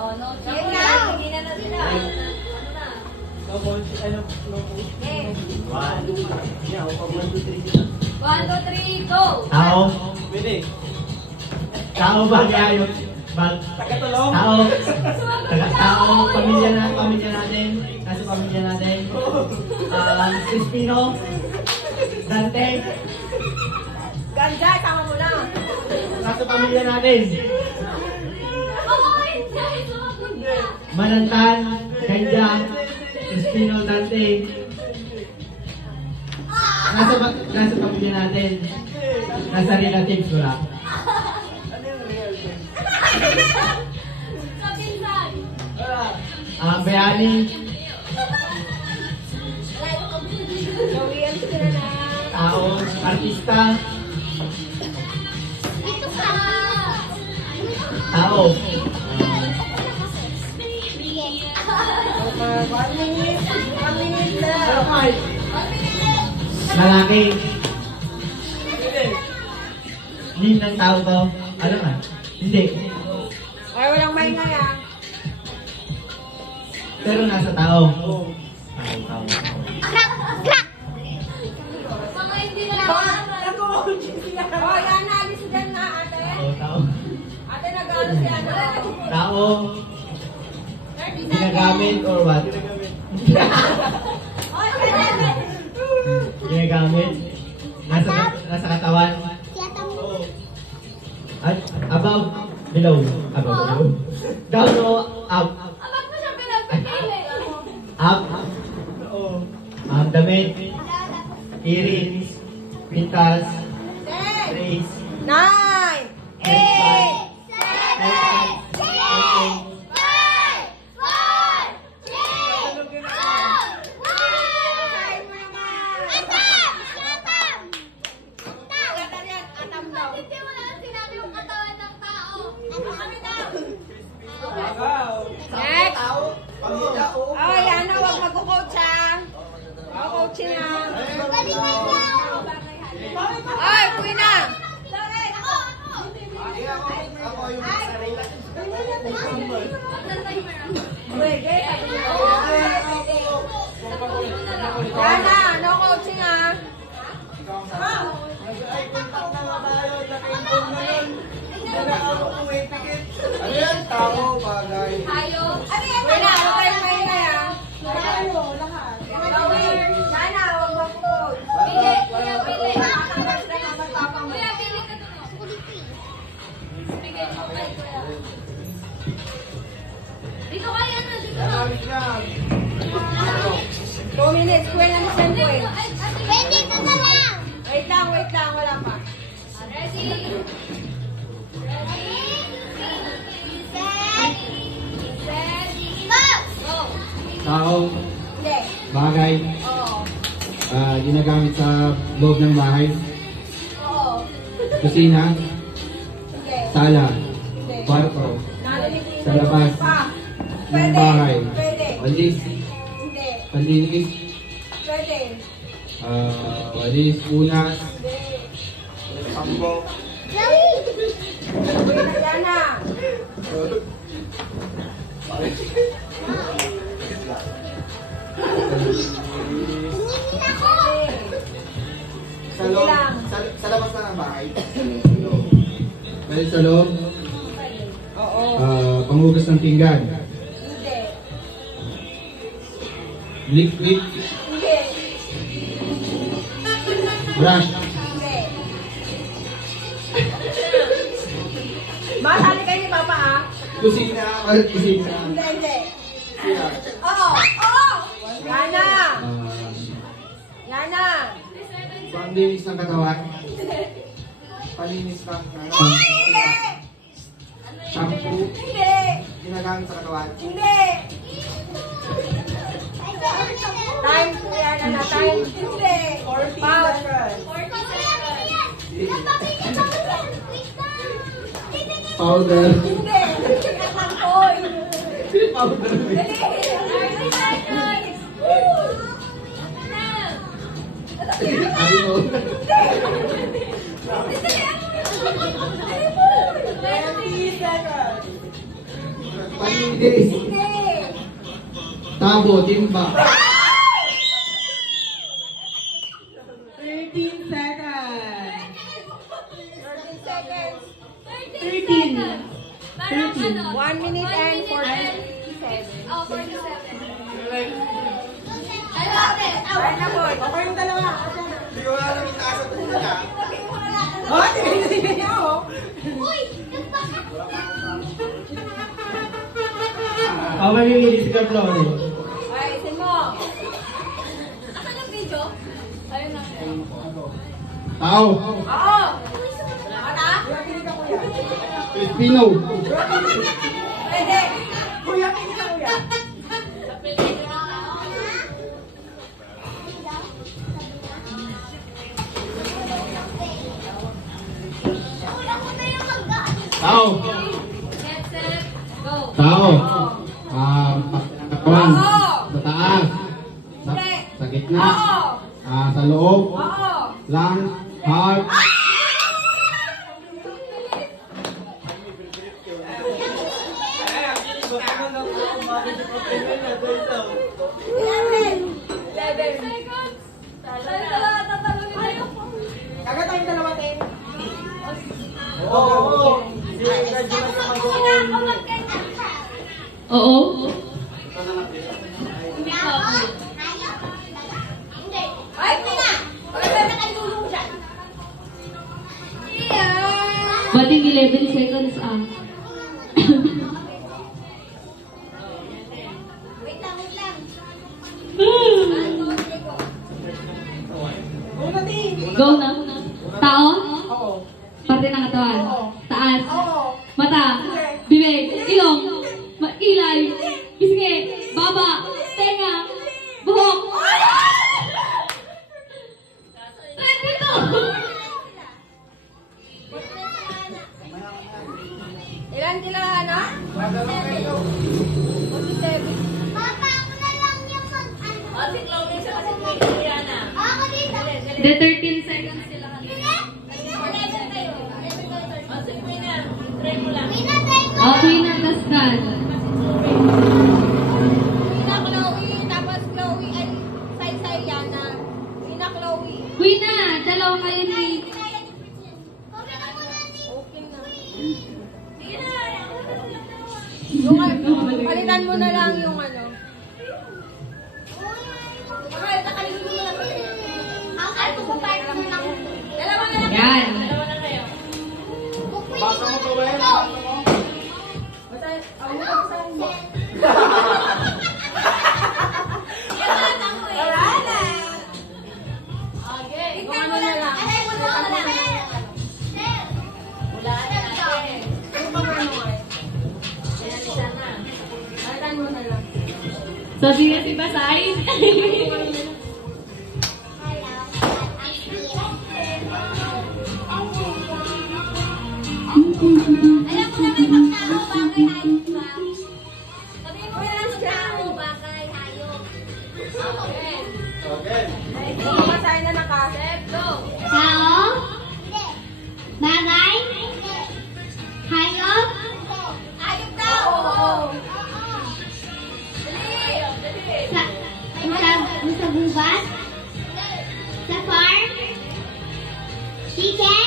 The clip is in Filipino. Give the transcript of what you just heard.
Oh, no chance. Hindi na sila. Ano na? No point. Ano? No point. Okay. 1. Yeah, 1, 2, 3. 1, 2, 3, go! Tao. Pwede. Tao bagay. Tagatulong. Tao. Tao. Pamilya natin. Nasa pamilya natin. Crispino. Dante. Ganja, tama mo na. Nasa pamilya natin. Oo, hindi. Sumagot na. Manantan. Ganja. Crispino. Dante. Nasa pamilya natin. Nasa relatives wala. Ano yung real thing? Sa pinsan. Bayani. Gawin sila na. Tao. Artista. Dito ka. Tao. 1 minute. 1 minute na. Lalaki. Pwede. Name ng tao to. Ano nga? Hindi. Ay, walang may na yan. Pero nasa tao. Oo. Tao. Mga hindi na lang. Oh, yan na. Alis dyan na, ate. Tao. Ate, nag-aano si ano. Tao. Ginagamit or what? Ginagamit. Oh, ginagamit. Ginagamit. Nasa katawan. Oo. At above. Below. Above. Below. Down o up. Ba't mo siya pinagpipili? Up. Oo. Damit. Earrings. Pintas. Trays. 9, 8, 7, 6, 5, 4, 3, 2, 1. Next! Oh, yan na, huwag mag-coach ha. Coaching ha. Ay, puwi na! Yan na, no coaching ha. Ano yan? Tao, bagay. Tayo. Puwi na, huwag kayong maingay ha. Yan na, huwag mag-coach. Pili, kuya, pili. Kuya, pili ka doon. Bigay mo kay kuya. Dito kayo na, dito na. Gamit lang. 2 minutes, kuya na sa point. Pwede ka na lang. Wait lang, wala pa. Ready? Go! Tao. Hindi. Bagay. Oo. Ginagamit sa loob ng bahay. Oo. Kusina. Hindi. Sala. Hindi. Kwarto. Narinig Sa labas. pa. Ng Pwede. bahay. Pwede. Walis. Hindi. Panlinis. Pwede. Walis. Unas. Hindi. Pambo. Uwi na yan na. Tingin ako. Sa loob. Sa labas na ng bahay. Dahil sa loob. Oo. Panghugas ng pinggan. Hindi. Liquid. Hindi. Brush. Hindi. Masali kayo ni Papa ah. Kusina. Kusina. Hindi, hindi. Oo. Oo. Yana. Yana. Panglinis ng katawan. Palinis lang. Hindi. Shampoo. Hindi. Ginagamit sa katawan. Hindi. Time to Yana na time. Hindi. 40 seconds. 40 seconds. Powder. Hindi. Oy. Powder. Dali. 30 seconds. Woo. Ano? Dali. 20 seconds. Bilis. Tabo, timba. 13 seconds. 13 seconds. 13. Parang ano? 1 minute and 47. Oh, 47. Ay, bakit? Ay, na boy. Okay yung dalawa. Hindi ko alam itaas at niya. Oh, tingnan niyo. Uy! Ako mamimili si Carlone. Ay, isin mo. Asan ang video? Ayun na. Tao. Oo. Mata? Filipino. Pwede. Kuya, pili ka kuya. Tao. Get set, go. Tao. Katawan. Oo. Sa taas. Sa, Hindi. sa gitna. Oo. Sa loob. Oo. Lang. Heart. Eleven. 11 seconds. Tatalunin na yun. Kagat tayong dalawa, Ten. Oo. Oo. Ay, pina! Wala na kalulong siya. Bating 11 seconds ah. Wait lang, wait lang. Una, Ten. Go na. Tao? Oo. Parte ng katawan. Taas. Oo. Mata. Bibig. Ilong. Kilay. Pisngi. Baba. Tenga. Buhok. 22. Ilan sila, ano? 47. Papa, ako na lang yung mag-ano. Oh, si Chloe siya kasi Chloe yan ah. Ako dito. The 13 seconds sila kanina. 11 tayo. 11 tayo. Oh, si Winner. Try mo lang. Oh, Queen ng Tascan. Ina Chloe, tapos Chloe ay say Yana. Ina Chloe. Queen na. Dalawa kayo ni. Okay na. Sige na. Palitan mo na lang yung ano. Okay, takalin mo na lang. Ay, pupapayag mo lang. Dalawa na lang. Yan. Dalawa na kayo. Basa mo to, Wen. Basta, ako na basahin mo. Yan ang mo eh. Wala na. Okay, kung ano na lang. Ay, mo na lang. Wala na. Ano pa ba mo eh? Ayan, isa na. Palitan mo na lang. Sabi nga si Basay. Alam mo naman pag tao, bagay hayop ba? Sabi mo na lang tao, bagay hayop. Okay. Okay. Basahin na naka. Let's go. Tao? Bagay? Hayop? Hayop daw. Oo. Dali. Sa gubat? Sa farm? Chicken?